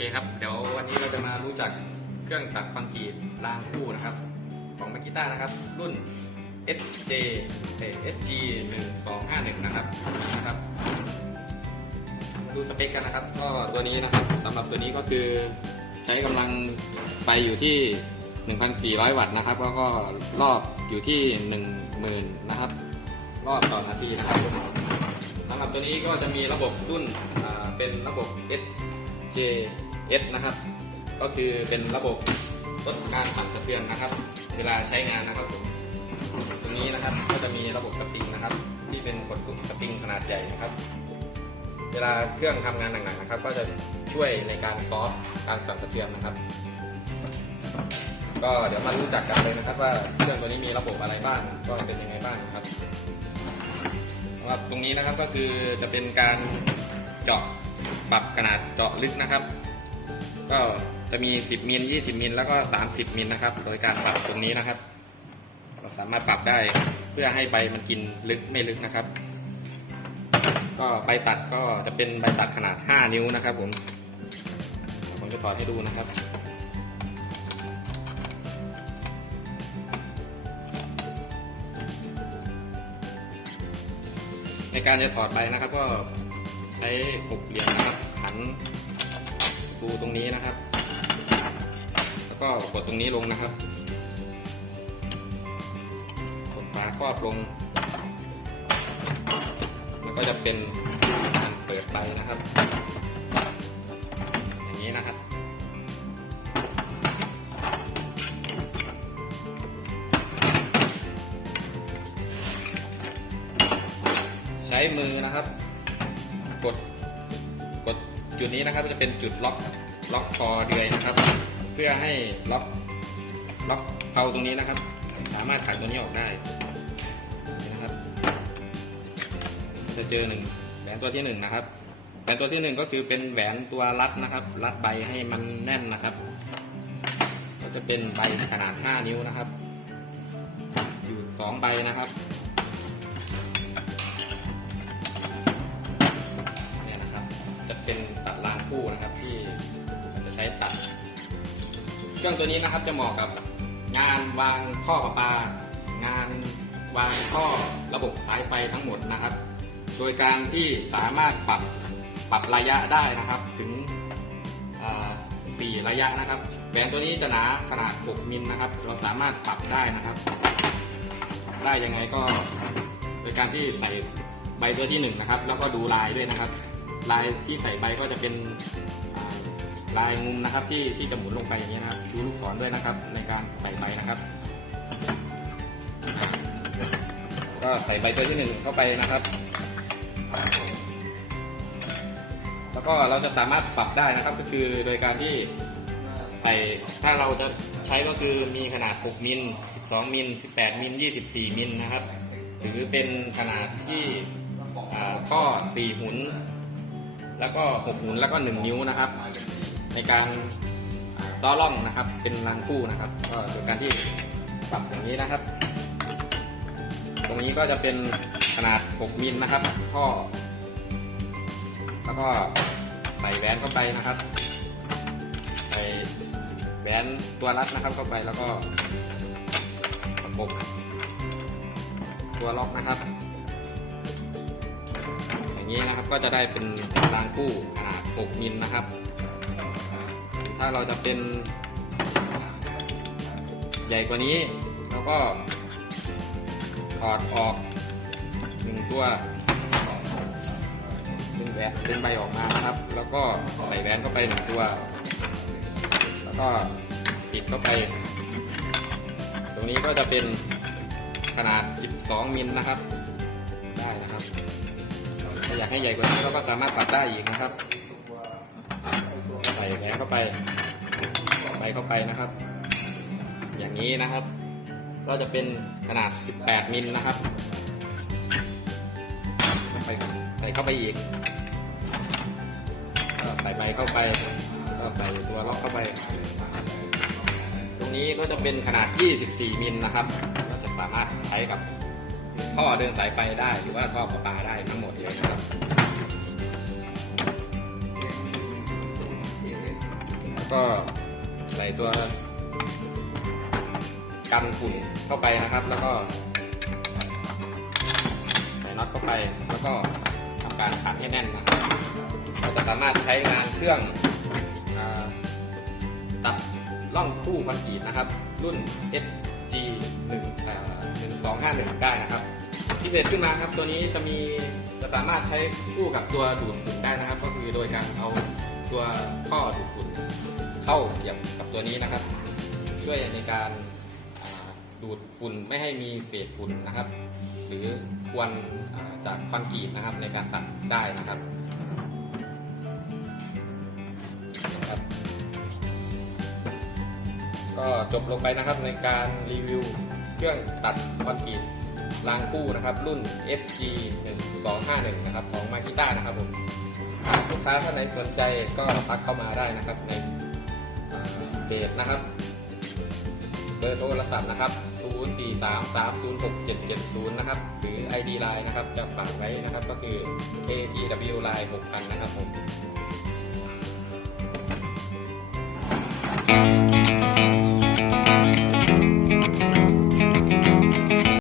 เคครับ เดี๋ยววันนี้เราจะมารู้จักเครื่องตัดคอนกรีตรางคู่นะครับ ของมากิต้านะครับ รุ่น SJ เอ่อ SG 1251นะครับนี่นะครับ ดูสเปคกันนะครับ ก็ตัวนี้นะครับสำหรับตัวนี้ก็คือใช้กำลังไฟอยู่ที่ 1,400 วัตต์นะครับ แล้วก็รอบอยู่ที่ 10,000 นะครับ รอบต่อนาทีนะครับสำหรับตัวนี้ก็จะมีระบบรุ่นเป็นระบบ S J S นะครับ ก็คือเป็นระบบลดการสั่นสะเทือนนะครับ เวลาใช้งานนะครับผมตรงนี้นะครับก็จะมีระบบสปริงนะครับ ที่เป็นกดปุ่มสปริงขนาดใหญ่นะครับ เวลาเครื่องทำงานหนักๆนะครับ ก็จะช่วยในการซอฟการสั่นสะเทือนนะครับ ก็เดี๋ยวมารู้จักกันเลยนะครับ ว่าเครื่องตัวนี้มีระบบอะไรบ้างก็เป็นยังไงบ้างนะครับสำหรับตรงนี้นะครับก็คือจะเป็นการเจาะปรับขนาดเจาะลึกนะครับ ก็จะมี 10มิล20มิลแล้วก็ 30มิลนะครับ โดยการปรับตรงนี้นะครับ เราสามารถปรับได้เพื่อให้ใบมันกินลึกไม่ลึกนะครับ ก็ใบตัดก็จะเป็นใบตัดขนาด 5 นิ้วนะครับ ผมผมจะถอดให้ดูนะครับในการจะถอดใบนะครับ ก็ใช้หกเหลี่ยมนะครับหัน ดูตรงนี้นะครับ แล้วก็กดตรงนี้ลงนะครับ กดฝาครอบลงมันก็จะเป็นการเปิดไปนะครับ อย่างนี้นะครับใช้มือนะครับ จุดนี้นะครับจะเป็นจุดล็อกล็อกคอเดือยนะครับ เพื่อให้ล็อกล็อกเผาตรงนี้นะครับ สามารถขันตัวนี้ออกได้นะครับ จะเจอหนึ่งแหวนตัวที่หนึ่งนะครับแหวนตัวที่หนึ่งก็คือเป็นแหวนตัวรัดนะครับ รัดใบให้มันแน่นนะครับ ก็จะเป็นใบขนาด 5 นิ้วนะครับ อยู่สองใบนะครับ คู่นะครับที่จะใช้ตัด เครื่องตัวนี้นะครับจะเหมาะกับงานวางท่อประปา งานวางท่อระบบสายไฟทั้งหมดนะครับ โดยการที่สามารถปรับปรับระยะได้นะครับถึงอ่าสี่ระยะนะครับแหวนตัวนี้จะหนาขนาด 6 มิลนะครับ เราสามารถปรับได้นะครับ ได้ยังไงก็โดยการที่ใส่ใบตัวที่หนึ่งนะครับ แล้วก็ดูลายด้วยนะครับ ลายที่ใส่ใบก็จะเป็นลายมุมนะครับที่ที่จะหมุนลงไปอย่างนี้นะครับดูลูกศรด้วยนะครับ ในการใส่ใบนะครับ ก็ใส่ใบตัวที่หนึ่งเข้าไปนะครับ แล้วก็เราจะสามารถปรับได้นะครับก็คือโดยการที่ใส่ถ้าเราจะใช้ก็คือมีขนาด 6 มิล 12 มิล 18 มิล 24 มิลนะครับ หรือเป็นขนาดที่อ่าท่อ 4 หุน แล้วก็6หุนแล้วก็1นิ้วนะครับ ในการต่อร่องนะครับ เป็นรางคู่นะครับ ก็โดยการที่ปรับอย่างนี้นะครับ ตรงนี้ก็จะเป็นขนาด 6 มิลนะครับท่อแล้วก็ใส่แหวนเข้าไปนะครับ ใส่แหวนตัวรัดนะครับเข้าไปแล้วก็ประกบตัวล็อกนะครับ อย่างนี้นะครับ ก็จะได้เป็นรางคู่ขนาด 6 มิลนะครับ ถ้าเราจะเป็น ใหญ่กว่านี้แล้วก็ถอดออกหนึ่งตัวดึงแหวนดึงใบออกมานะครับ แล้วก็ใส่แหวนเข้าไปหนึ่งตัว แล้วก็ปิดเข้าไป ตรงนี้ก็จะเป็นขนาด 12 มิลนะครับ ได้นะครับ ถ้าอยากให้ใหญ่กว่านี้เราก็สามารถปรับได้อีกนะครับ ใส่แหวนเข้าไปใบเข้าไปนะครับ อย่างนี้นะครับ ก็จะเป็นขนาด 18 มิลนะครับไปใส่เข้าไปอีกก็ใส่ใบเข้าไปก็ใส่ตัวล็อกเข้าไป ตรงนี้ก็จะเป็นขนาด 24 มิลนะครับก็จะสามารถใช้กับ ท่อเดินสายไฟได้หรือว่าท่อประปาได้ทั้งหมดเลยนะครับแล้วก็ใส่ตัวกันฝุ่นเข้าไปนะครับ แล้วก็ใส่น็อตเข้าไปแล้วก็ทำการขันให้แน่นนะครับเราจะสามารถใช้งานเครื่องอตัดล่องคู่คอนกรีตนะครับ รุ่น SG 1 1251 ได้นะครับ พิเศษขึ้นมาครับ ตัวนี้จะมีจะสามารถใช้คู่กับตัวดูดฝุ่นได้นะครับ ก็คือโดยการเอาตัวท่อดูดฝุ่นเข้าเสียบกับตัวนี้นะครับ ช่วยในการดูดฝุ่นไม่ให้มีเศษฝุ่นนะครับ หรือควันจากคอนกรีตนะครับในการตัดได้นะครับนะครับก็จบลงไปนะครับในการรีวิวเครื่องตัดคอนกรีต รางคู่นะครับ รุ่น FG 1251นะครับของมาคิต้านะครับผมลูกค้าท่านไหนสนใจก็ทักเข้ามาได้นะครับในเพจนะครับ เบอร์โทรศัพท์นะครับ 0433067770 นะครับ หรือ ID Line นะครับ จะฝากไว้นะครับ ก็คือ KTW Line 6000 นะครับผม